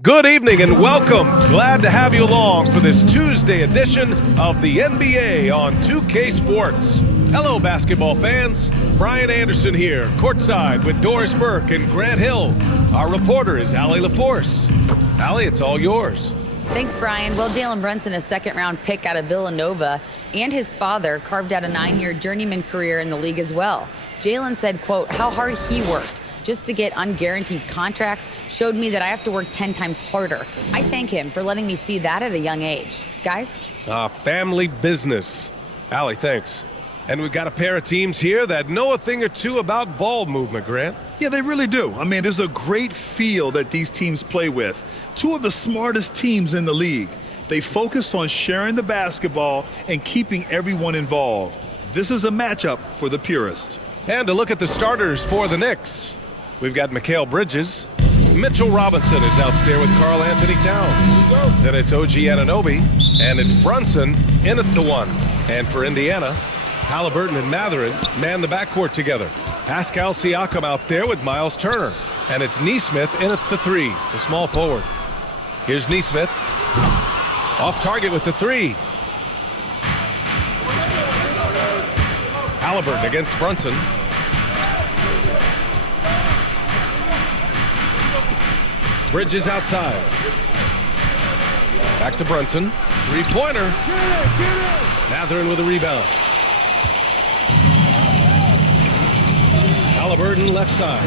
Good evening and welcome. Glad to have you along for this Tuesday edition of the NBA on 2K Sports. Hello, basketball fans. Brian Anderson here, courtside with Doris Burke and Grant Hill. Our reporter is Allie LaForce. Allie, it's all yours. Thanks, Brian. Well, Jalen Brunson, a second-round pick out of Villanova, and his father carved out a 9-year journeyman career in the league as well. Jalen said, quote, how hard he worked just to get unguaranteed contracts showed me that I have to work 10 times harder. I thank him for letting me see that at a young age. Guys? Family business. Allie, thanks. And we've got a pair of teams here that know a thing or two about ball movement, Grant. Yeah, they really do. I mean, there's a great feel that these teams play with. Two of the smartest teams in the league. They focus on sharing the basketball and keeping everyone involved. This is a matchup for the purist. And to look at the starters for the Knicks, we've got Mikal Bridges. Mitchell Robinson is out there with Karl Anthony Towns. Then it's OG Anunoby, and it's Brunson in at the 1. And for Indiana, Haliburton and Mathurin man the backcourt together. Pascal Siakam out there with Miles Turner. And it's Nesmith in at the 3, the small forward. Here's Nesmith. Off target with the 3. Haliburton against Brunson. Bridges outside. Back to Brunson. Three-pointer. Mathurin with a rebound. Haliburton left side.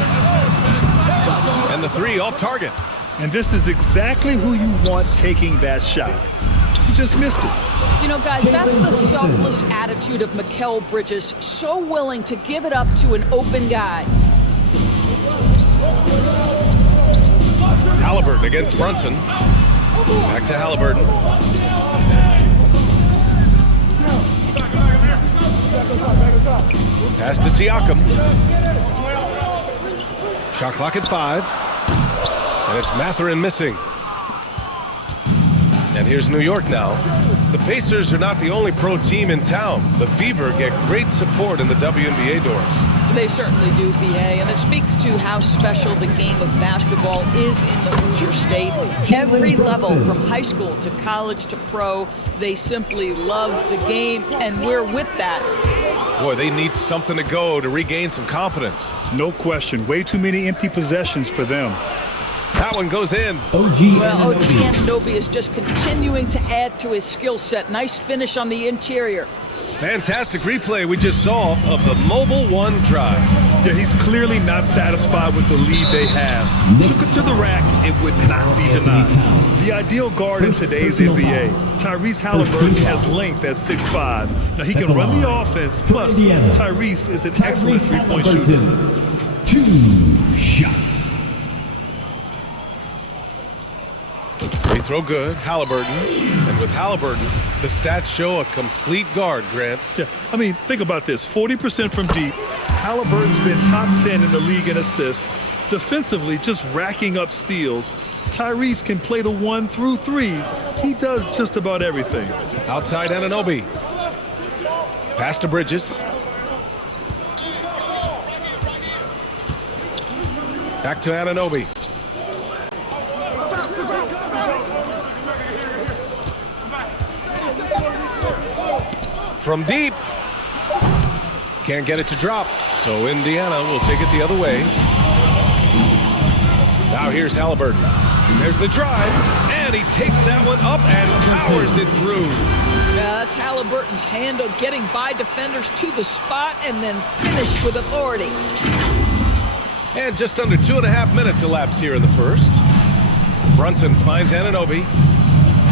And the 3 off target. And this is exactly who you want taking that shot. You just missed it. You know, guys, that's the selfless attitude of Mikal Bridges. So willing to give it up to an open guy. Haliburton against Brunson. Back to Haliburton. Pass to Siakam. Shot clock at 5. And it's Mathurin missing. And here's New York now. The Pacers are not the only pro team in town. The Fever get great support in the WNBA doors. They certainly do, BA, and it speaks to how special the game of basketball is in the Hoosier State. Every level, from high school to college to pro, they simply love the game, and we're with that. Boy, they need something to go to regain some confidence. No question. Way too many empty possessions for them. That one goes in. Well, OG Anunoby is just continuing to add to his skill set. Nice finish on the interior. Fantastic replay we just saw of the Mobile 1 drive. Yeah, he's clearly not satisfied with the lead they have. Took it to the rack, it would not be denied. The ideal guard in today's NBA. Tyrese Haliburton has length at 6'5". Now he can run the offense, plus Tyrese is an excellent three-point shooter. 2 shots. Free throw good, Haliburton. And with Haliburton, the stats show a complete guard, Grant. Yeah, I mean, think about this. 40% from deep. Haliburton's been top 10 in the league in assists. Defensively, just racking up steals. Tyrese can play the 1 through 3. He does just about everything. Outside Anunoby. Pass to Bridges. Back to Anunoby. From deep. Can't get it to drop, so Indiana will take it the other way. Now here's Haliburton. There's the drive, and he takes that one up and powers it through. Yeah, that's Haliburton's handle, getting by defenders to the spot and then finish with authority. And just under 2.5 minutes elapsed here in the first. Brunson finds Anunoby.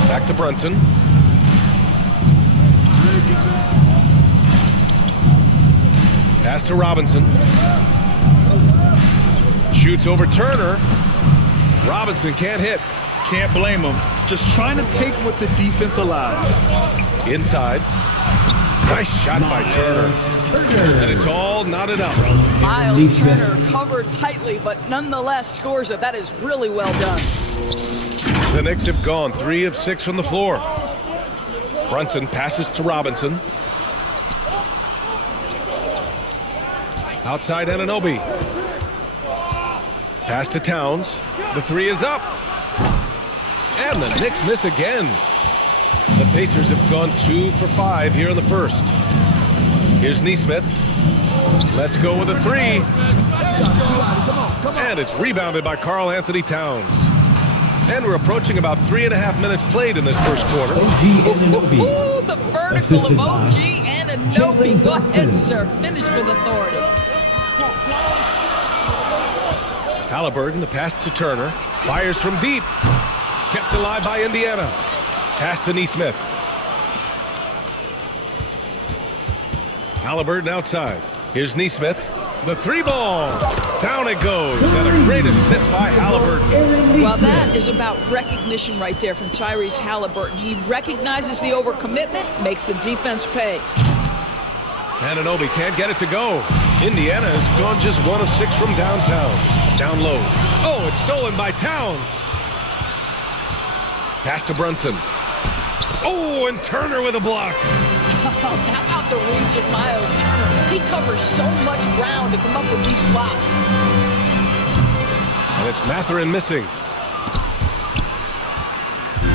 Back to Brunson. Pass to Robinson. Shoots over Turner. Robinson can't hit. Can't blame him. Just trying to take what the defense allows. Inside. Nice shot by Turner. And it's all not enough. Miles Turner covered tightly, but nonetheless scores it. That is really well done. The Knicks have gone 3 of 6 from the floor. Brunson passes to Robinson. Outside Anunoby. Pass to Towns. The 3 is up. And the Knicks miss again. The Pacers have gone 2 for 5 here in the first. Here's Nesmith. Let's go with a 3. And it's rebounded by Karl Anthony Towns. And we're approaching about 3.5 minutes played in this first quarter. Ooh, the vertical of OG Anunoby. Go ahead, sir. Finish with authority. Haliburton, the pass to Turner. Fires from deep. Kept alive by Indiana. Pass to Nesmith. Haliburton outside. Here's Nesmith. The 3-ball. Down it goes. And a great assist by Haliburton. Well, that is about recognition right there from Tyrese Haliburton. He recognizes the overcommitment, makes the defense pay. Anunoby can't get it to go. Indiana has gone just 1 of 6 from downtown. Down low. Oh, it's stolen by Towns. Pass to Brunson. Oh, and Turner with a block. How about the reach of Miles Turner? He covers so much ground to come up with these blocks. And it's Mathurin missing.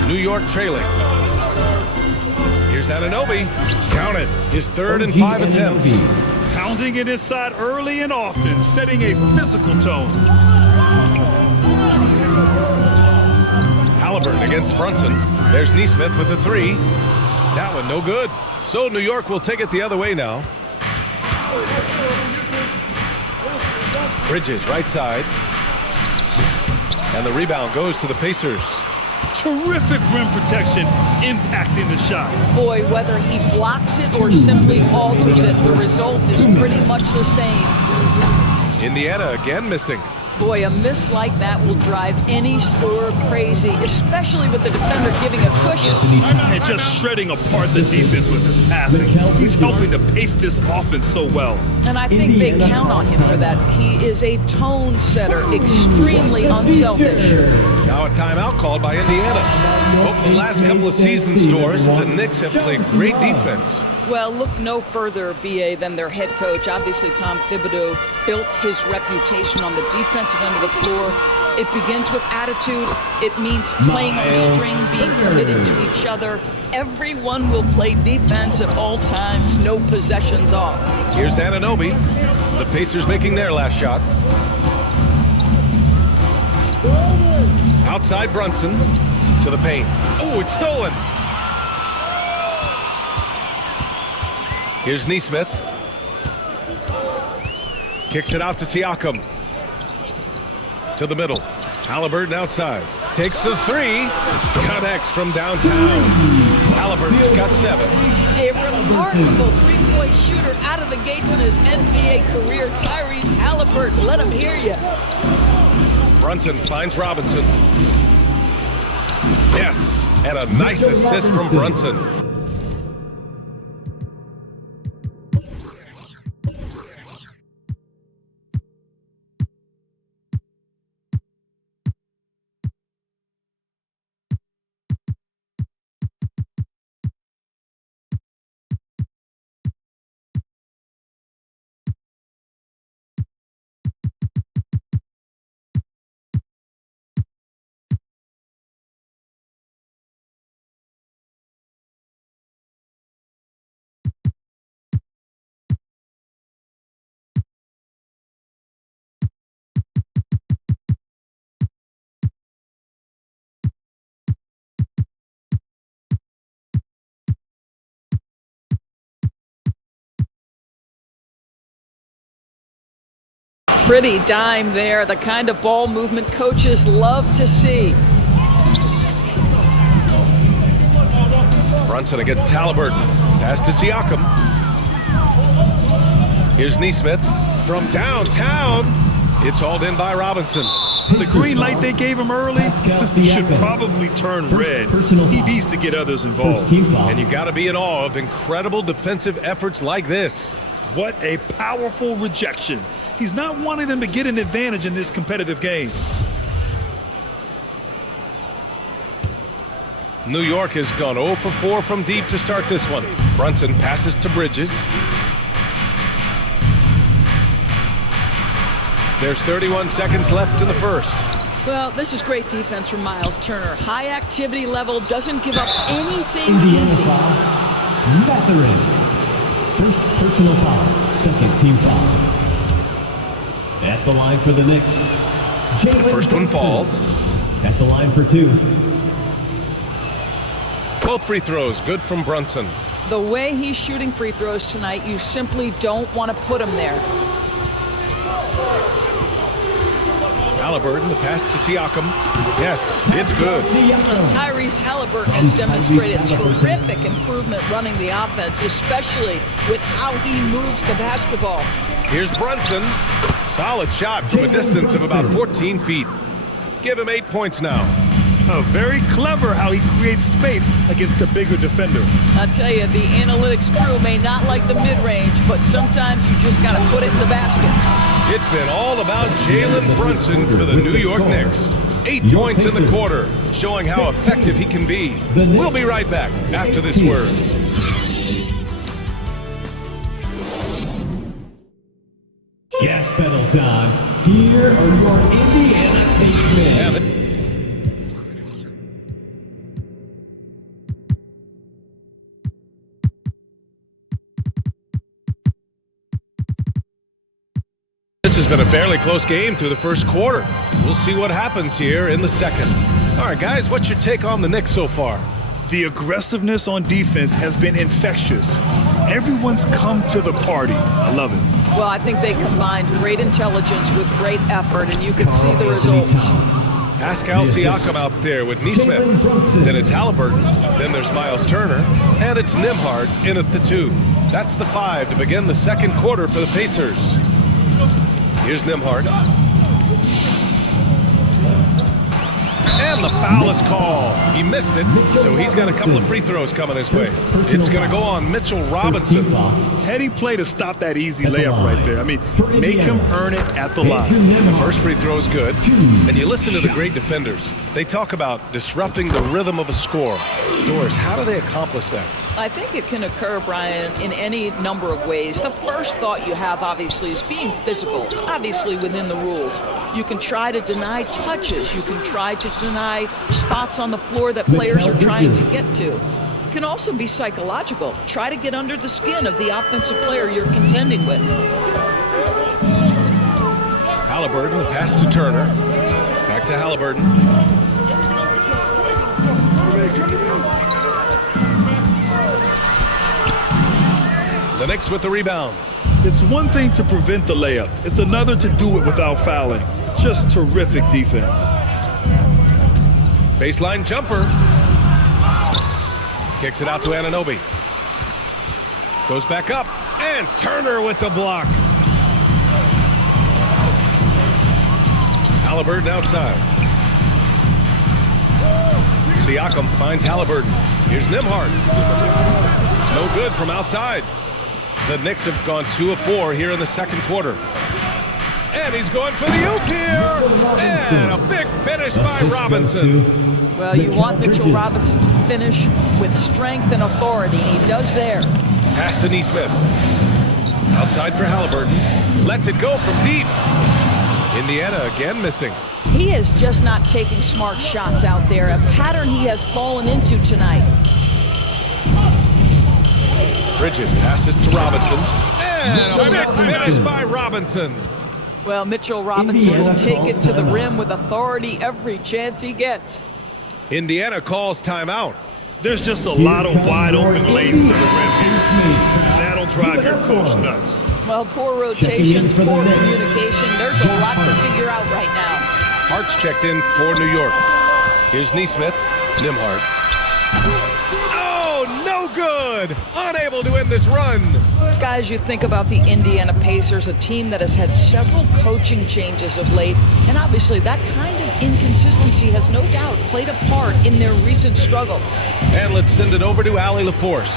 New York trailing. Here's Anunoby. Count it. His 3rd and 5 attempts. Pounding it inside early and often, setting a physical tone. Haliburton against Brunson. There's Nesmith with the 3. That one no good. So New York will take it the other way now. Bridges right side. And the rebound goes to the Pacers. Terrific rim protection, impacting the shot. Boy, whether he blocks it or simply alters it, the result is pretty much the same. Indiana again missing. Boy, a miss like that will drive any scorer crazy, especially with the defender giving a cushion. And just shredding apart the defense with his passing. He's helping to pace this offense so well. And I think they count on him for that. He is a tone setter, extremely unselfish. Now a timeout called by Indiana. Over the last couple of season scores, the Knicks have played great defense. Well, look no further, B.A., than their head coach. Obviously, Tom Thibodeau built his reputation on the defensive end of the floor. It begins with attitude. It means playing on a string, being committed to each other. Everyone will play defense at all times, no possessions off. Here's Anunoby. The Pacers making their last shot. Outside Brunson to the paint. Oh, it's stolen. Here's Nesmith. Kicks it out to Siakam. To the middle. Haliburton outside. Takes the 3. Connects from downtown. Haliburton's got 7. A remarkable three-point shooter out of the gates in his NBA career. Tyrese Haliburton, let him hear you. Brunson finds Robinson. Yes, and a nice assist from Brunson. Pretty dime there, the kind of ball movement coaches love to see. Brunson against Haliburton. Pass to Siakam. Here's Nesmith from downtown. It's hauled in by Robinson. The green light they gave him early should probably turn red. He needs to get others involved. And you got to be in awe of incredible defensive efforts like this. What a powerful rejection. He's not wanting them to get an advantage in this competitive game. New York has gone 0 for 4 from deep to start this one. Brunson passes to Bridges. There's 31 seconds left in the first. Well, this is great defense from Miles Turner. High activity level, doesn't give up anything Indiana easy. foul. Matherin. First personal foul. Second team foul. At the line for the Knicks. The first one falls. At the line for 2. Both free throws good from Brunson. The way he's shooting free throws tonight, you simply don't want to put him there. Haliburton, the pass to Siakam. Yes, it's good. Tyrese Haliburton has demonstrated terrific improvement running the offense, especially with how he moves the basketball. Here's Brunson. Solid shot from a distance of about 14 feet. Give him 8 points now. Very clever how he creates space against the bigger defender. I tell you, the analytics crew may not like the mid-range, but sometimes you just got to put it in the basket. It's been all about Jalen Brunson for the New York Knicks. 8 points in the quarter, showing how effective he can be. We'll be right back after this word. Gas pedal time. Here are your Indiana Pacemen. This has been a fairly close game through the first quarter. We'll see what happens here in the second. All right, guys, what's your take on the Knicks so far? The aggressiveness on defense has been infectious. Everyone's come to the party. I love it. Well, I think they combined great intelligence with great effort, and you can see the results. Pascal Siakam out there with Nesmith. Then it's Haliburton. Then there's Miles Turner. And it's Nembhard in at the 2. That's the 5 to begin the second quarter for the Pacers. Here's Nembhard. And the foul is called. He missed it, so he's got a couple of free throws coming his way. It's going to go on Mitchell Robinson. Heady play to stop that easy layup right there. I mean, make him earn it at the line. The first free throw is good. And you listen to the great defenders. They talk about disrupting the rhythm of a score. Doris, how do they accomplish that? I think it can occur, Brian, in any number of ways. The first thought you have, obviously, is being physical, obviously within the rules. You can try to deny touches. You can try to deny spots on the floor that players are trying to get to. It can also be psychological. Try to get under the skin of the offensive player you're contending with. Haliburton, the pass to Turner. Back to Haliburton. The Knicks with the rebound. It's one thing to prevent the layup. It's another to do it without fouling. Just terrific defense. Baseline jumper. Kicks it out to Anunoby. Goes back up. And Turner with the block. Haliburton outside. Siakam finds Haliburton. Here's Nembhard. No good from outside. The Knicks have gone 2 of 4 here in the second quarter. And he's going for the oop here. And a big finish by Robinson. Well, you want Mitchell Robinson to finish with strength and authority. He does there. Pass to Nesmith. Outside for Haliburton. Lets it go from deep. Indiana again missing. He is just not taking smart shots out there. A pattern he has fallen into tonight. Bridges passes to Robinson. And a big finish by Robinson. Well, Mitchell Robinson will take it to the rim with authority every chance he gets. Indiana calls timeout. There's just a lot of wide open lanes to the rim here. That'll drive your coach nuts. Well, poor rotations, for the poor Knicks. communication. There's a lot to figure out right now. Hart's checked in for New York. Here's Neesmith, Nimhart. Oh, no good! Unable to end this run. Guys, you think about the Indiana Pacers, a team that has had several coaching changes of late, and obviously that kind of inconsistency has no doubt played a part in their recent struggles. And let's send it over to Allie LaForce.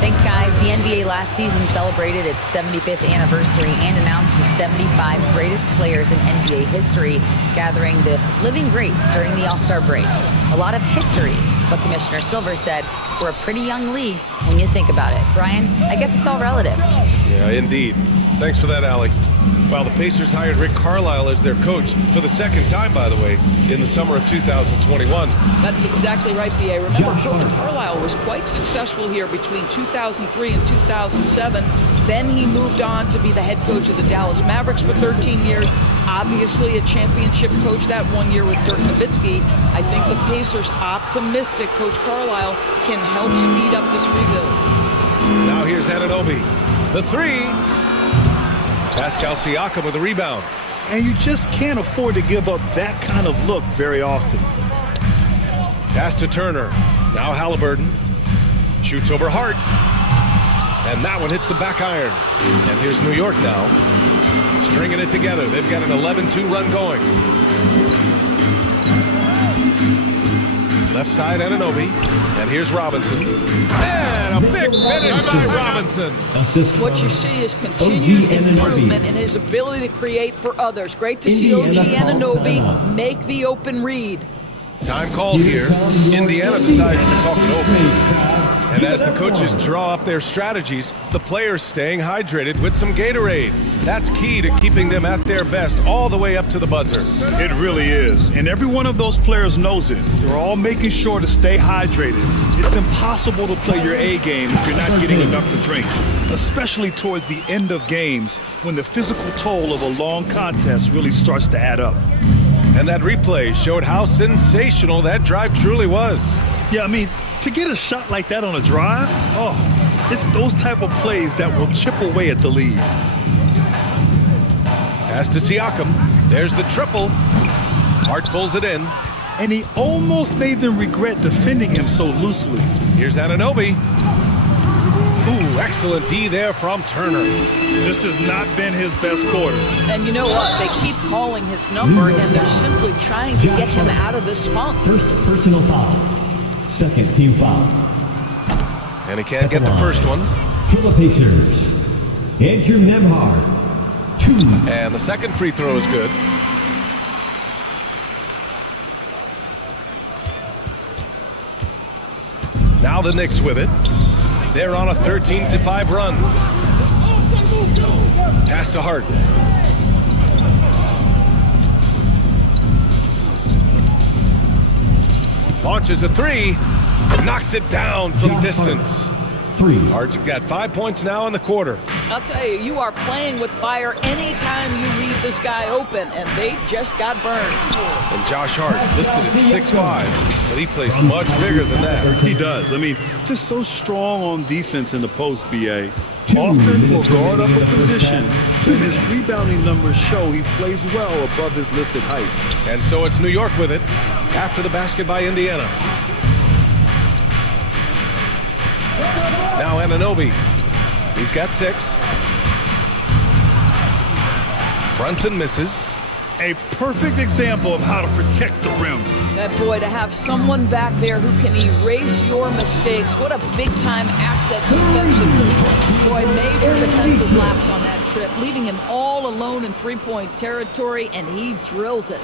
Thanks, guys. The NBA last season celebrated its 75th anniversary and announced the 75 greatest players in NBA history, gathering the living greats during the All-Star break. A lot of history, but Commissioner Silver said we're a pretty young league when you think about it. Brian, I guess it's all relative. Yeah, indeed. Thanks for that, Allie. Well, the Pacers hired Rick Carlisle as their coach for the second time, by the way, in the summer of 2021. That's exactly right, B.A. Remember, Coach Carlisle was quite successful here between 2003 and 2007. Then he moved on to be the head coach of the Dallas Mavericks for 13 years. Obviously a championship coach that 1 year with Dirk Nowitzki. I think the Pacers, optimistic Coach Carlisle, can help speed up this rebuild. Now here's Anunoby. The three. Pascal Siakam with a rebound. And you just can't afford to give up that kind of look very often. Pass to Turner. Now Haliburton. Shoots over Hart. And that one hits the back iron. And here's New York now. Stringing it together. They've got an 11-2 run going. Left side, Anunoby. And here's Robinson. And a big finish by Robinson. What you see is continued improvement in his ability to create for others. Great to see OG Anunoby make the open read. Time called here. Indiana decides to talk it over. And as the coaches draw up their strategies, the players staying hydrated with some Gatorade. That's key to keeping them at their best all the way up to the buzzer. It really is. And every one of those players knows it. They're all making sure to stay hydrated. It's impossible to play your A game if you're not getting enough to drink, especially towards the end of games when the physical toll of a long contest really starts to add up. And that replay showed how sensational that drive truly was. Yeah, I mean, to get a shot like that on a drive, it's those type of plays that will chip away at the lead. Pass to Siakam. There's the triple. Hart pulls it in. And he almost made them regret defending him so loosely. Here's Anunoby. Ooh, excellent D there from Turner. This has not been his best quarter. And you know what? They keep calling his number, and they're simply trying to get him out of this funk. First personal foul. Second team foul. And he can't get the first one. For the Pacers, Andrew Nembhard. 2. And the second free throw is good. Now the Knicks with it. They're on a 13-5 run. Pass to Hart. Launches a three. Knocks it down from distance. 3. Hart's got 5 points now in the quarter. I'll tell you, you are playing with fire anytime you leave this guy open, and they just got burned. And Josh Hart listed at 6'5", but he plays much bigger than that. He does. I mean, just so strong on defense in the post, B.A. Often will guard up a position, and his rebounding numbers show he plays well above his listed height. And so it's New York with it after the basket by Indiana. Now Anunoby. He's got 6. Brunson misses. A perfect example of how to protect the rim. That boy, to have someone back there who can erase your mistakes, what a big-time asset defensively. Boy, major defensive lapse on that trip, leaving him all alone in three-point territory, and he drills it.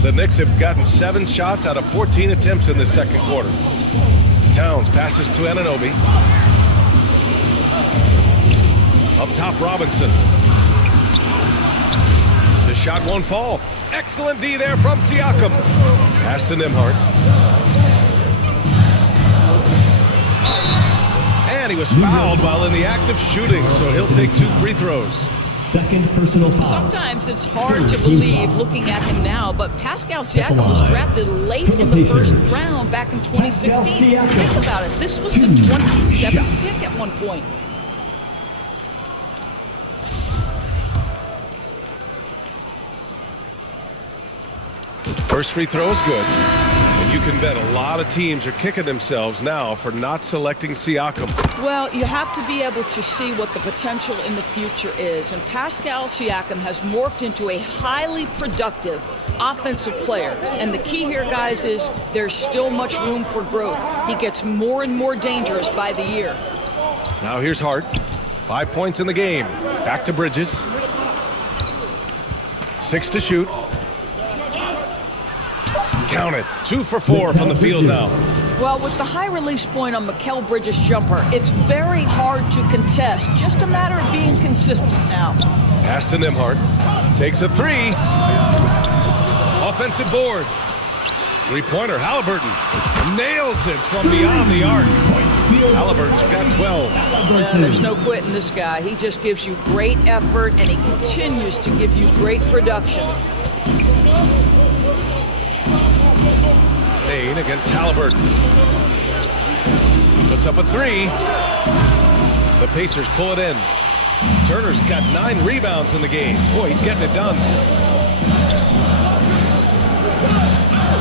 The Knicks have gotten 7 shots out of 14 attempts in the second quarter. Towns passes to Anunoby. Up top, Robinson. The shot won't fall. Excellent D there from Siakam. Pass to Nembhard. And he was fouled while in the act of shooting, so he'll take 2 free throws. Second personal foul. Sometimes it's hard to believe looking at him now, but Pascal Siakam was drafted late in the first round back in 2016. Think about it. This was the 27th pick at one point. First free throw is good. And you can bet a lot of teams are kicking themselves now for not selecting Siakam. Well, you have to be able to see what the potential in the future is. And Pascal Siakam has morphed into a highly productive offensive player. And the key here, guys, is there's still much room for growth. He gets more and more dangerous by the year. Now here's Hart. 5 points in the game. Back to Bridges. 6 to shoot. Count it. 2 for 4 from the field now. Well, with the high release point on Mikal Bridges' jumper, it's very hard to contest. Just a matter of being consistent now. Pass to Nembhard. Takes a 3. Offensive board. Three-pointer, Haliburton. Nails it from beyond the arc. Haliburton's got 12. Yeah, there's no quitting this guy. He just gives you great effort, and he continues to give you great production. Payne against Haliburton. Puts up a 3. The Pacers pull it in. Turner's got 9 rebounds in the game. Boy, he's getting it done.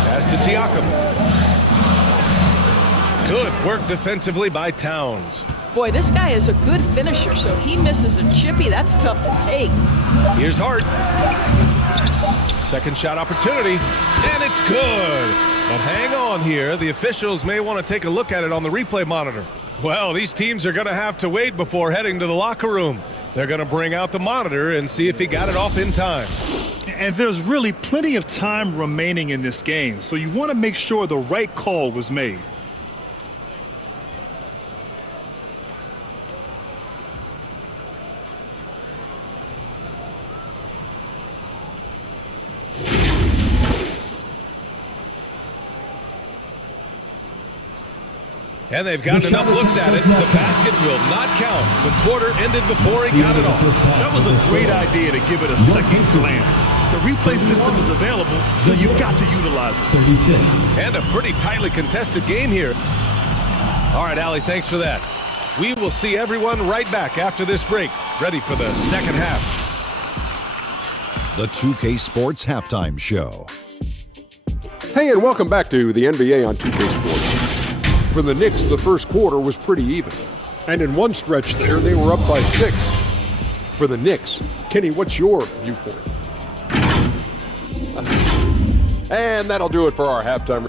Pass to Siakam. Good work defensively by Towns. Boy, this guy is a good finisher, so he misses a chippy. That's tough to take. Here's Hart. Second shot opportunity, and it's good. But hang on here. The officials may want to take a look at it on the replay monitor. Well, these teams are going to have to wait before heading to the locker room. They're going to bring out the monitor and see if he got it off in time. And there's really plenty of time remaining in this game, so you want to make sure the right call was made. And they've gotten enough looks at it. The basket will not count. The quarter ended before he got it off. That was a great idea to give it a second glance. The replay system is available, so you've got to utilize it. 36. And a pretty tightly contested game here. All right, Allie, thanks for that. We will see everyone right back after this break, ready for the second half. The 2K Sports Halftime Show. Hey, and welcome back to the NBA on 2K Sports. For the Knicks, the first quarter was pretty even. And in one stretch there, they were up by 6. For the Knicks, Kenny, what's your viewpoint? And that'll do it for our halftime.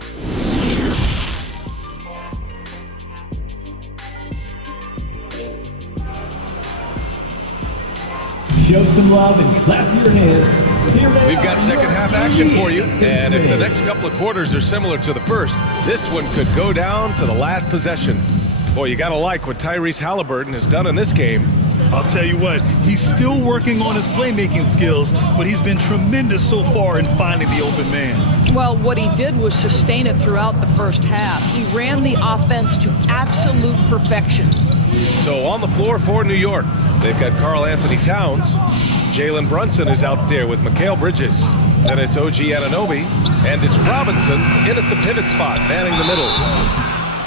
Show some love and clap your hands. We've got second half action for you, and if the next couple of quarters are similar to the first, this one could go down to the last possession. Boy, you gotta like what Tyrese Haliburton has done in this game. I'll tell you what, he's still working on his playmaking skills, but he's been tremendous so far in finding the open man. Well, what he did was sustain it throughout the first half. He ran the offense to absolute perfection. So on the floor for New York, they've got Karl Anthony Towns. Jalen Brunson is out there with Mikal Bridges. Then it's OG Anunoby, and it's Robinson in at the pivot spot, manning the middle.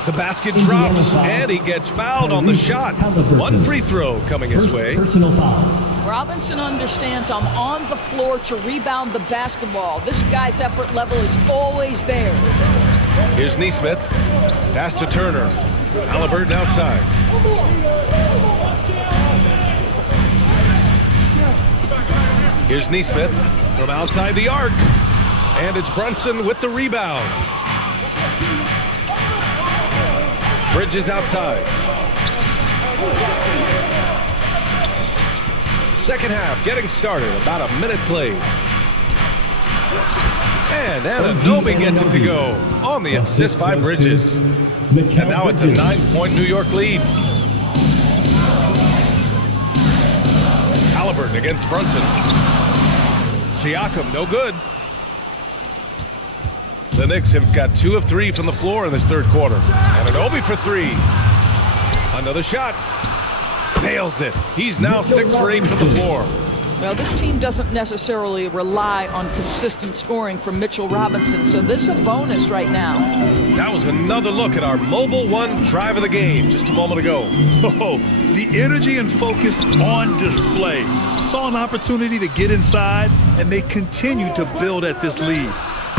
The basket drops, and he gets fouled on the shot. One free throw coming his way. Personal foul. Robinson understands I'm on the floor to rebound the basketball. This guy's effort level is always there. Here's Nesmith. Pass to Turner. Haliburton outside. Here's Nesmith from outside the arc. And it's Brunson with the rebound. Bridges outside. Second half getting started. About a minute played. And Anunoby gets it to go on the assist by Bridges. And now it's a 9-point New York lead. Haliburton against Brunson. Siakam, no good. The Knicks have got 2 of 3 from the floor in this third quarter. Anunoby for 3. Another shot. Nails it. He's now 6 for 8 from the floor. Well, this team doesn't necessarily rely on consistent scoring from Mitchell Robinson, so this is a bonus right now. That was another look at our Mobile One drive of the game just a moment ago. Oh, the energy and focus on display. Saw an opportunity to get inside, and they continue to build at this lead.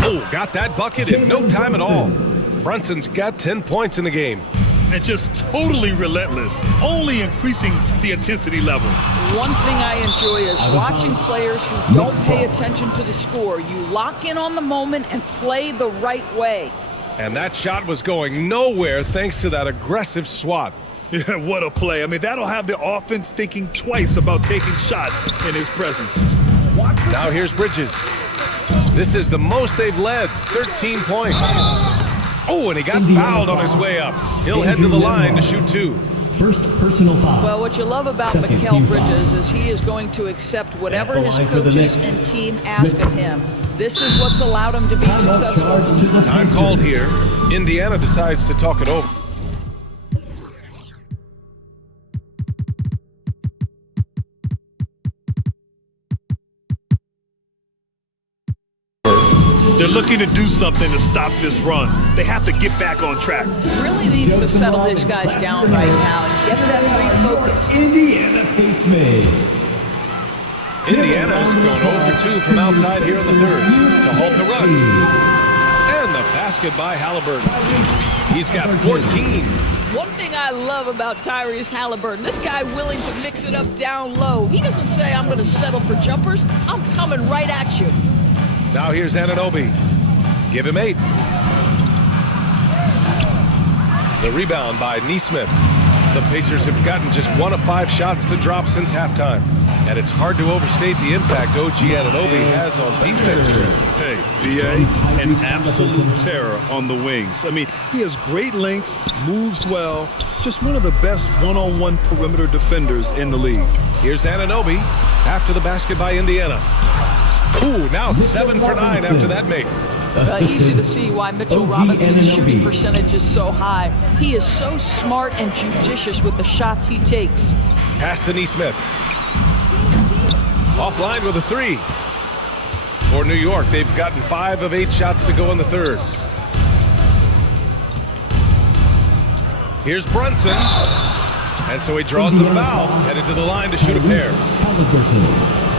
Oh, got that bucket in no time at all. Brunson's got 10 points in the game. And just totally relentless, only increasing the intensity level. One thing I enjoy is watching players who don't pay attention to the score. You lock in on the moment and play the right way. And that shot was going nowhere thanks to that aggressive swat. Yeah, what a play. I mean, that'll have the offense thinking twice about taking shots in his presence. Now here's Bridges. This is the most they've led, 13 points. Oh, and he got fouled on his way up. He'll head to the line to shoot 2. First personal foul. Well, what you love about Second Mikal team Bridges foul. is he is going to accept whatever At the his line for the coaches Knicks. and team ask of him. This is what's allowed him to be successful. Time called here. Indiana decides to talk it over. They're looking to do something to stop this run. They have to get back on track. Really needs to settle these guys down right now and get them refocused. Indiana Pacemates. Indiana is going 0 for 2 from outside here in the third to halt the run. And the basket by Haliburton. He's got 14. One thing I love about Tyrese Haliburton, this guy willing to mix it up down low. He doesn't say, I'm going to settle for jumpers. I'm coming right at you. Now here's Anunoby. Give him 8. The rebound by Nesmith. The Pacers have gotten just 1 of 5 shots to drop since halftime. And it's hard to overstate the impact OG Anunoby has on defense. Hey, B.A., an absolute terror on the wings. I mean, he has great length, moves well, just one of the best one-on-one perimeter defenders in the league. Here's Anunoby after the basket by Indiana. Ooh, now 7 for 9 after that make. Easy to see why Mitchell Robinson's shooting percentage is so high. He is so smart and judicious with the shots he takes. Pass to Nesmith. Offline with a 3. For New York, they've gotten 5 of 8 shots to go in the third. Here's Brunson. And so he draws the foul, headed to the line to shoot a pair.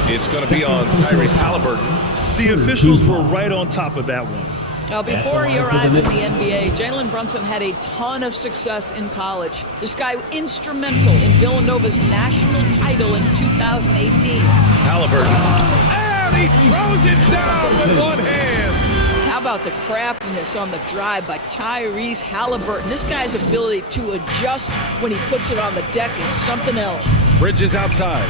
It's going to be on Tyrese Haliburton. The officials were right on top of that one. Now, before he arrived in the NBA, Jalen Brunson had a ton of success in college. This guy instrumental in Villanova's national title in 2018. Haliburton. And he throws it down with one hand. How about the craftiness on the drive by Tyrese Haliburton? This guy's ability to adjust when he puts it on the deck is something else. Bridges outside.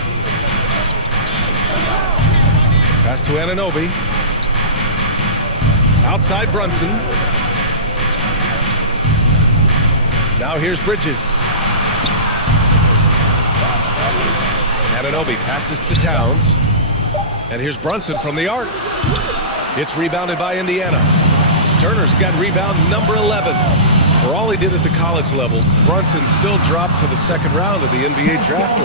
Pass to Anunoby. Outside Brunson. Now here's Bridges. Anunoby passes to Towns. And here's Brunson from the arc. It's rebounded by Indiana. Turner's got rebound number 11. For all he did at the college level, Brunson still dropped to the second round of the NBA draft.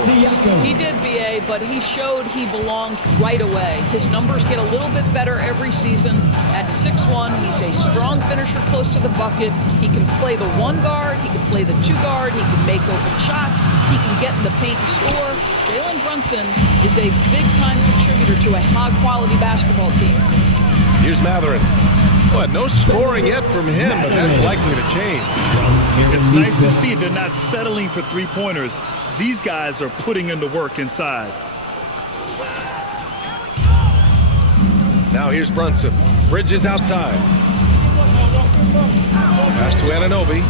He did, B.A., but he showed he belonged right away. His numbers get a little bit better every season. At 6'1", he's a strong finisher close to the bucket. He can play the 1 guard, he can play the 2 guard, he can make open shots, he can get in the paint and score. Jalen Brunson is a big-time contributor to a high-quality basketball team. Here's Matherin. But no scoring yet from him, but that's likely to change. It's nice to see they're not settling for three-pointers. These guys are putting in the work inside. Now here's Brunson. Bridges outside. Pass to Anunoby.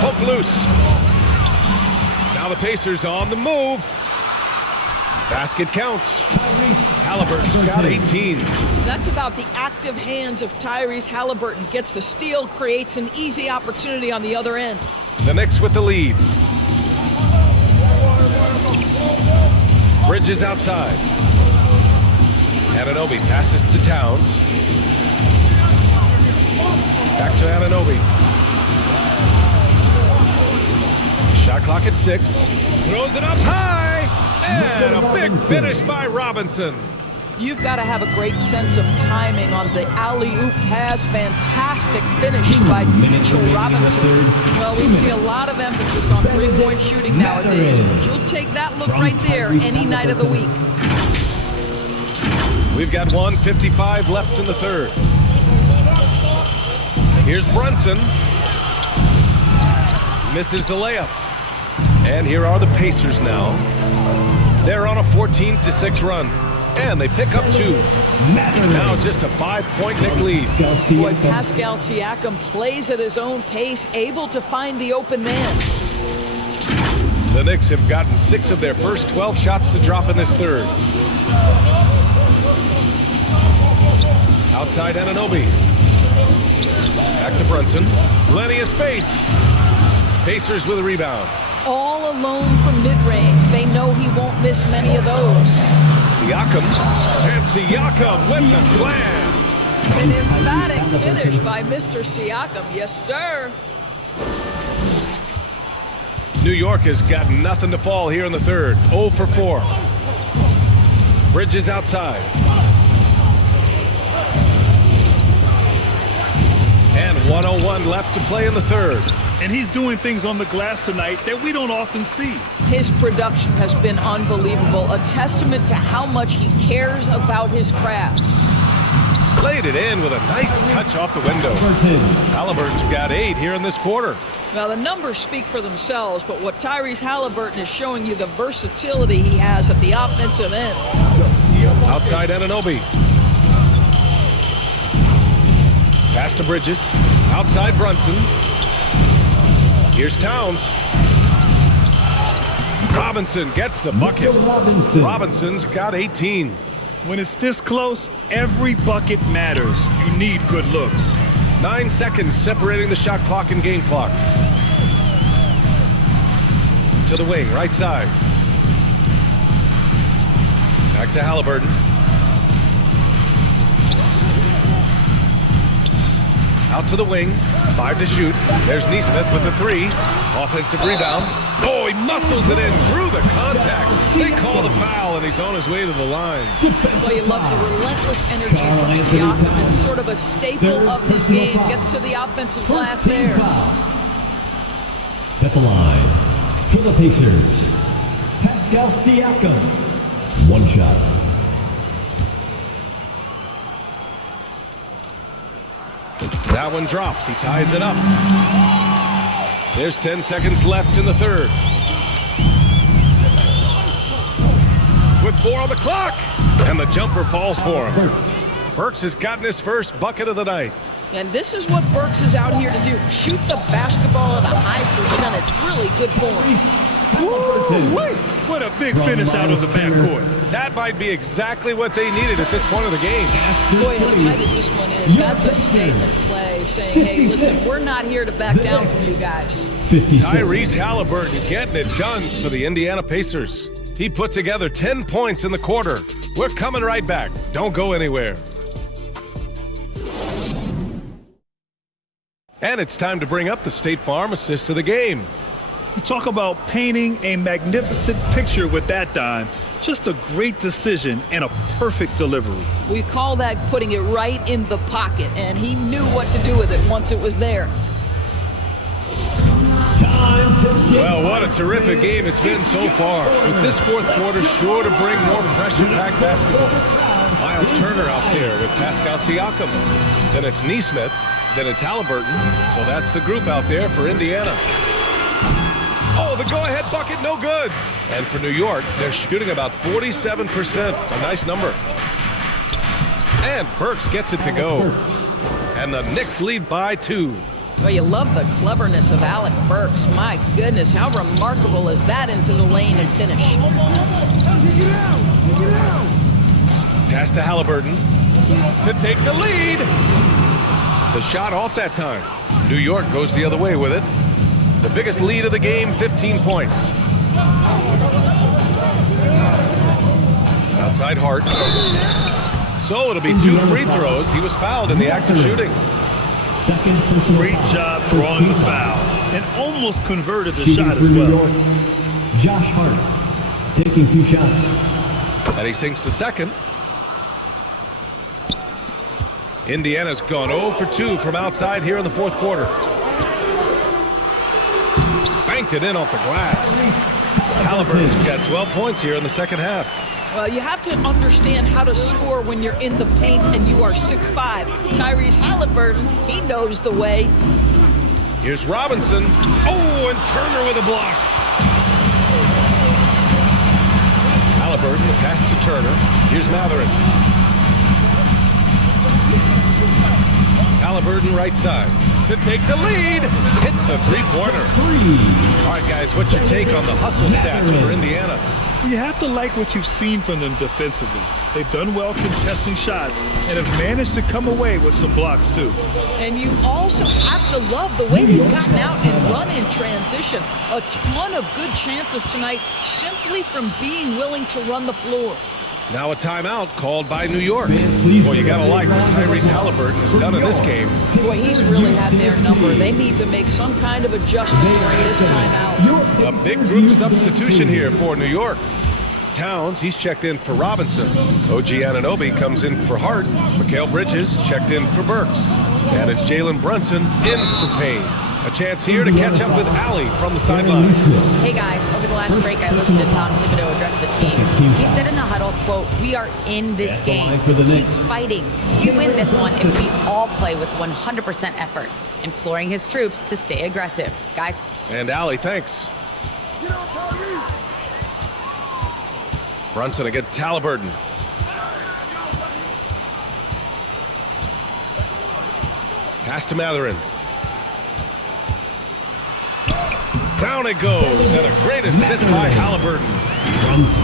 Poke loose. Now the Pacers on the move. Basket counts. Haliburton's got 18. That's about the active hands of Tyrese Haliburton. Gets the steal, creates an easy opportunity on the other end. The Knicks with the lead. Bridges outside. Anunoby passes to Towns. Back to Anunoby. Shot clock at 6. Throws it up high. And a big finish by Robinson. You've got to have a great sense of timing on the alley-oop pass. Fantastic finish by Mitchell Robinson. Well, we see a lot of emphasis on three-point shooting nowadays, but you'll take that look right there any night of the week. We've got 1:55 left in the third. Here's Brunson. Misses the layup. And here are the Pacers now. They're on a 14-6 run. And they pick up 2. Now just a 5-point Knick lead. Boy, Pascal Siakam plays at his own pace, able to find the open man. The Knicks have gotten 6 of their first 12 shots to drop in this third. Outside Anunoby. Back to Brunson. Plenty of space. Pacers with a rebound. All alone from mid-range. They know he won't miss many of those. Siakam. And Siakam with the slam. An emphatic finish by Mr. Siakam. Yes, sir. New York has got nothing to fall here in the third. 0 for 4. Bridges outside. And 1:01 left to play in the third. And he's doing things on the glass tonight that we don't often see. His production has been unbelievable, a testament to how much he cares about his craft. Played it in with a nice touch off the window. Haliburton's got 8 here in this quarter. Now, the numbers speak for themselves, but what Tyrese Haliburton is showing you the versatility he has at the offensive end. Outside Anunoby. Pass to Bridges. Outside Brunson. Here's Towns. Robinson gets the bucket. Robinson's got 18. When it's this close, every bucket matters. You need good looks. 9 seconds separating the shot clock and game clock. To the wing, right side. Back to Haliburton. Out to the wing. 5 to shoot. There's Nesmith with the 3. Offensive rebound. Oh, he muscles it in through the contact. They call the foul, and he's on his way to the line. Well, you love the relentless energy from Siakam. It's sort of a staple of his game. Gets to the offensive glass there. At the line for the Pacers, Pascal Siakam. 1 shot. That one drops. He ties it up. There's 10 seconds left in the third. With 4 on the clock. And the jumper falls for him. Burks has gotten his first bucket of the night. And this is what Burks is out here to do. Shoot the basketball at a high percentage. Really good for him. What a big finish out of the backcourt. That might be exactly what they needed at this point of the game. Boy, as tight as this one is, that's a statement play saying, hey, listen, we're not here to back down from you guys. Tyrese Haliburton getting it done for the Indiana Pacers. He put together 10 points in the quarter. We're coming right back. Don't go anywhere. And it's time to bring up the State Farm assist of the game. You talk about painting a magnificent picture with that dime. Just a great decision and a perfect delivery. We call that putting it right in the pocket, and he knew what to do with it once it was there. Well, what a terrific game it's been so far. With this fourth quarter sure to bring more pressure-packed basketball. Miles Turner out there with Pascal Siakam. Then it's Nesmith. Then it's Haliburton. So that's the group out there for Indiana. Oh, the go-ahead bucket, no good. And for New York, they're shooting about 47%, a nice number. And Burks gets it to go. And the Knicks lead by 2. Well, you love the cleverness of Alec Burks. My goodness, how remarkable is that into the lane and finish? Pass to Haliburton to take the lead. The shot off that time. New York goes the other way with it. The biggest lead of the game, 15 points. Outside Hart. So it'll be 2 free throws. He was fouled in the act of shooting. Great job drawing the foul and almost converted the shot as well. Josh Hart taking 2 shots. And he sinks the second. Indiana's gone 0 for 2 from outside here in the fourth quarter. Banked it in off the glass. Haliburton's got 12 points here in the second half. Well, you have to understand how to score when you're in the paint and you are 6'5". Tyrese Haliburton, he knows the way. Here's Robinson. Oh, and Turner with a block. Haliburton, the pass to Turner. Here's Matherin. Haliburton right side to take the lead. Hits a three-pointer. All right, guys, what's your take on the hustle stats for Indiana? You have to like what you've seen from them defensively. They've done well contesting shots and have managed to come away with some blocks, too. And you also have to love the way they've gotten out and run in transition. A ton of good chances tonight simply from being willing to run the floor. Now a timeout called by New York. Boy, you gotta like what Tyrese Haliburton has done in this game. Boy, he's really had their number. They need to make some kind of adjustment during this timeout. A big group substitution here for New York. Towns, he's checked in for Robinson. OG Anunoby comes in for Hart. Mikal Bridges checked in for Burks. And it's Jalen Brunson in for Payne. A chance here to catch up with Allie from the sideline. Hey guys, over the last break I listened to Tom Thibodeau address the team. He said in the huddle, quote, "We are in this game. Keep fighting to win this one if we all play with 100% effort," imploring his troops to stay aggressive. Guys. And Allie, thanks. Brunson against Haliburton. Pass to Matherin. Down it goes, and a great assist by Haliburton.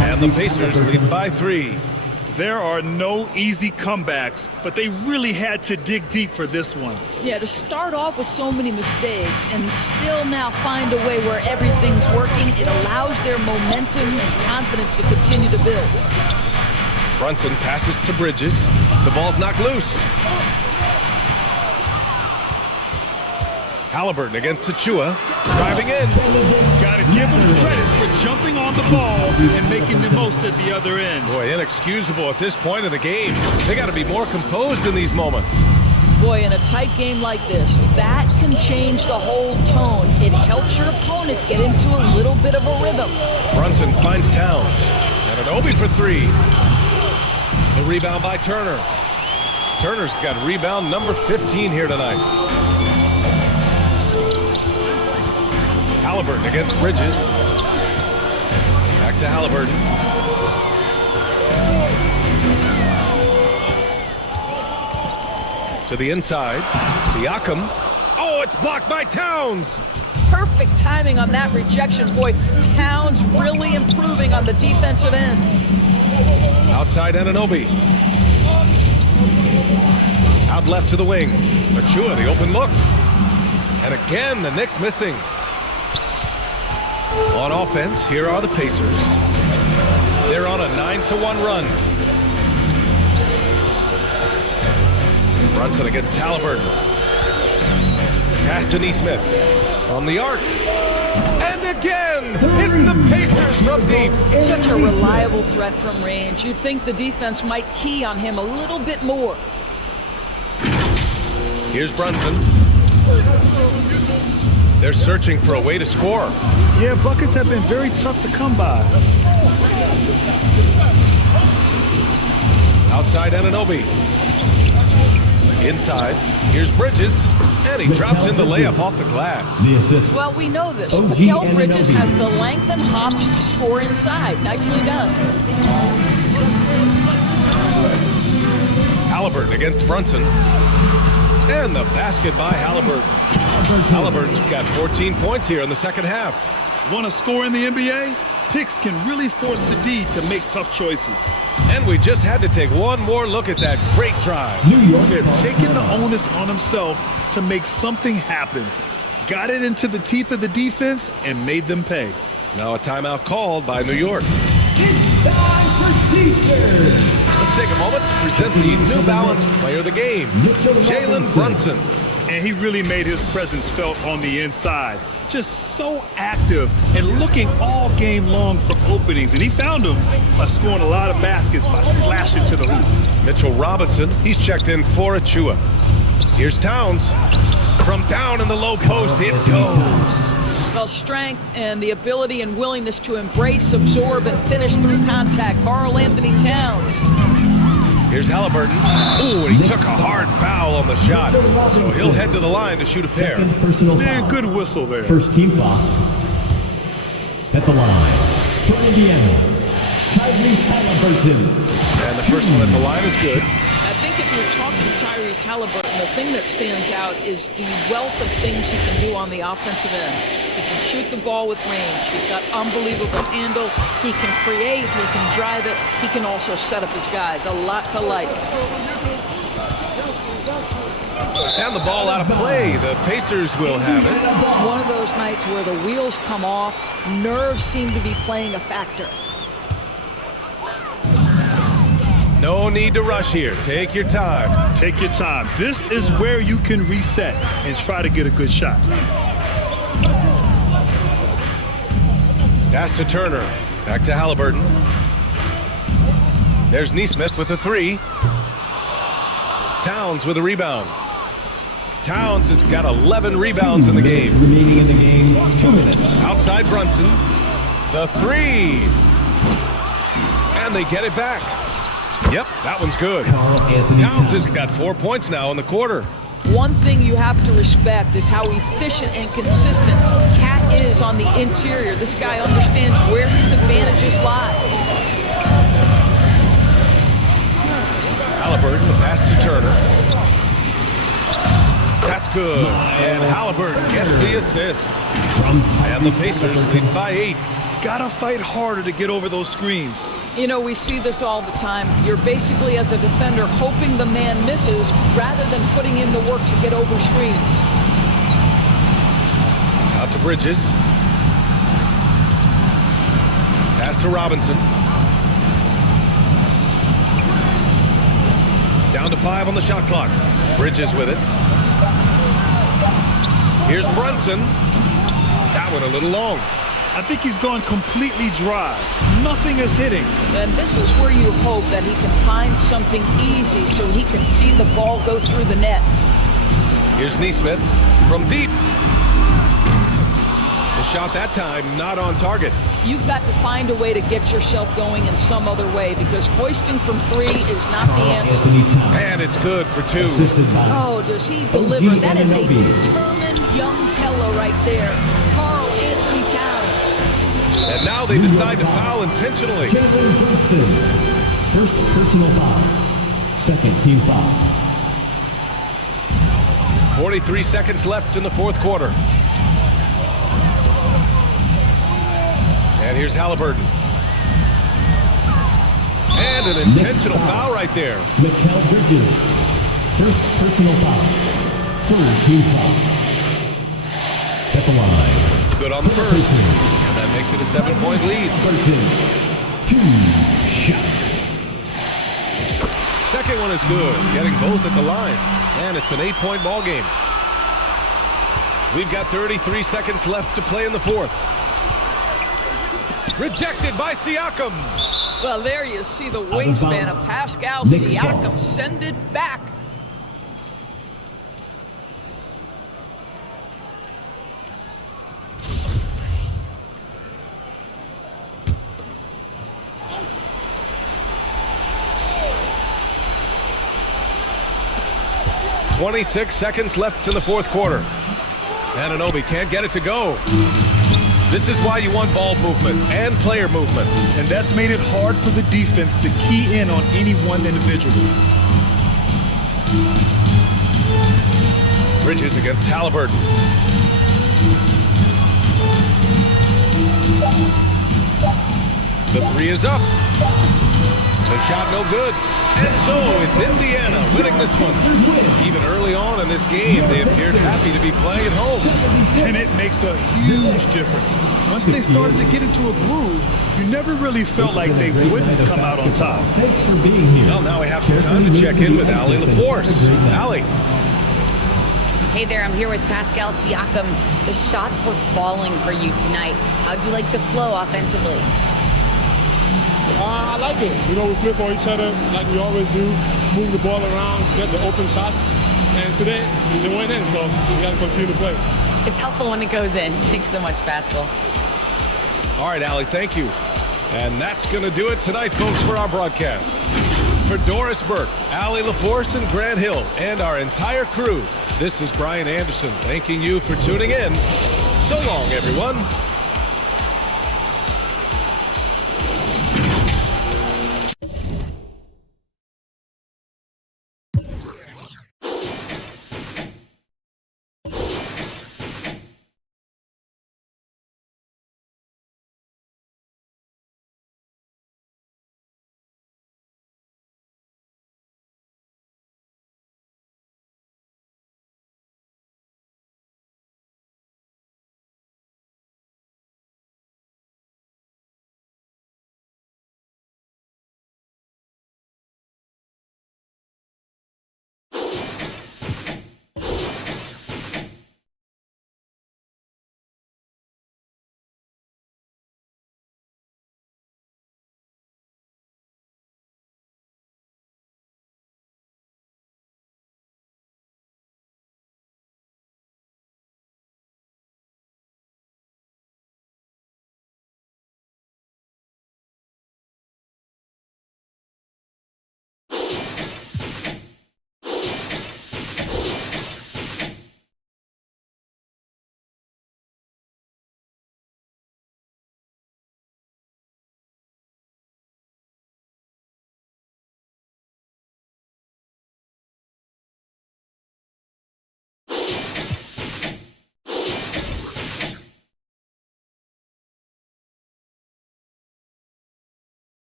And the Pacers lead by 3. There are no easy comebacks, but they really had to dig deep for this one. Yeah, to start off with so many mistakes and still now find a way where everything's working, it allows their momentum and confidence to continue to build. Brunson passes to Bridges. The ball's knocked loose. Haliburton against Achua, driving in. Gotta give him credit for jumping on the ball and making the most at the other end. Boy, inexcusable at this point of the game. They got to be more composed in these moments. Boy, in a tight game like this, that can change the whole tone. It helps your opponent get into a little bit of a rhythm. Brunson finds Towns. And Anunoby for 3. The rebound by Turner. Turner's got rebound number 15 here tonight. Haliburton against Bridges. Back to Haliburton. To the inside. Siakam. Oh, it's blocked by Towns. Perfect timing on that rejection. Boy, Towns really improving on the defensive end. Outside Anunoby. Out left to the wing. Achua, the open look. And again, the Knicks missing. On offense, here are the Pacers. They're on a 9-1 run. Brunson against Haliburton. Pass to Nesmith from the arc. And again, it's the Pacers from deep. Such a reliable threat from range. You'd think the defense might key on him a little bit more. Here's Brunson. They're searching for a way to score. Yeah, buckets have been very tough to come by. Outside Anunoby. Inside, here's Bridges, and he drops in the layup off the glass. The assist. Well, we know this. Mikal Bridges has the length and hops to score inside. Nicely done. Haliburton against Brunson. And the basket by Haliburton. Haliburton's got 14 points here in the second half. Want to score in the NBA? Picks can really force the D to make tough choices. And we just had to take one more look at that great drive. New York They're taking the onus on himself to make something happen. Got it into the teeth of the defense and made them pay. Now a timeout called by New York. It's time for defense. Let's take a moment to present the New Balance Player of the Game, Jalen Brunson. And he really made his presence felt on the inside. Just so active and looking all game long for openings. And he found them by scoring a lot of baskets by slashing to the hoop. Mitchell Robinson, he's checked in for Achua. Here's Towns. From down in the low post, it goes. Well, strength and the ability and willingness to embrace, absorb, and finish through contact. Karl Anthony Towns. Here's Haliburton. Ooh, and he took a hard foul on the shot. So he'll head to the line to shoot a pair. Second personal Man, foul. good whistle there. First team foul. At the line, for Indiana, Tyrese Haliburton. And the first one at the line is good. I think if you're talking Tyrese Haliburton, the thing that stands out is the wealth of things he can do on the offensive end. He can shoot the ball with range. He's got unbelievable handle. He can create. He can drive it. He can also set up his guys. A lot to like. And the ball out of play. The Pacers will have it. One of those nights where the wheels come off, nerves seem to be playing a factor. No need to rush here. Take your time. Take your time. This is where you can reset and try to get a good shot. Pass to Turner. Back to Haliburton. There's Nesmith with a three. Towns with a rebound. Towns has got 11 rebounds in the game. Remaining in the game, 2 minutes. Outside Brunson. The three. And they get it back. Yep, that one's good. Karl Anthony Towns has got 4 points now in the quarter. One thing you have to respect is how efficient and consistent Cat is on the interior. This guy understands where his advantages lie. Haliburton, the pass to Turner. That's good. And Haliburton gets the assist. And the Pacers lead by 8. Gotta fight harder to get over those screens. You know, we see this all the time. You're basically, as a defender, hoping the man misses rather than putting in the work to get over screens. Out to Bridges. Pass to Robinson. Down to 5 on the shot clock. Bridges with it. Here's Brunson. That one a little long. I think he's gone completely dry. Nothing is hitting. And this is where you hope that he can find something easy so he can see the ball go through the net. Here's Nesmith from deep. The shot that time not on target. You've got to find a way to get yourself going in some other way because hoisting from 3 is not the answer. Anthony Towns. And it's good for 2. Assisted by Oh, does he deliver? That is a Anunoby. determined young fellow right there. Karl Anthony Towns. And now they decide to foul intentionally. Jalen Brunson. First personal foul. Second team foul. 43 seconds left in the fourth quarter. And here's Haliburton. And an intentional foul right there. Mikal Bridges. First personal foul. Third team foul. At the line. Good on the first. Pacers. And that makes it a 7-point lead. Haliburton. 2 shots. Second one is good. Getting both at the line. And it's an 8-point ball game. We've got 33 seconds left to play in the fourth. Rejected by Siakam. Well, there you see the wingspan of Pascal Knicks Siakam. ball. Send it back. .26 seconds left in the fourth quarter. Anunoby can't get it to go. This is why you want ball movement and player movement. And that's made it hard for the defense to key in on any one individual. Bridges against Haliburton. The three is up. The shot no good. And so it's Indiana winning this one. Even early on in this game, they appeared happy to be playing at home. And it makes a huge difference. Once they started to get into a groove, you never really felt like they wouldn't come out on top. Thanks for being here. Well, now we have some time to check in with Allie LaForce. Allie. Hey there, I'm here with Pascal Siakam. The shots were falling for you tonight. How'd you like the flow offensively? I like it. You know, we play for each other like we always do. Move the ball around, get the open shots. And today, they went in, so we got to continue to play. It's helpful when it goes in. Thanks so much, Pascal. All right, Allie, thank you. And that's going to do it tonight, folks, for our broadcast. For Doris Burke, Allie LaForce, and Grant Hill, and our entire crew, this is Brian Anderson thanking you for tuning in. So long, everyone.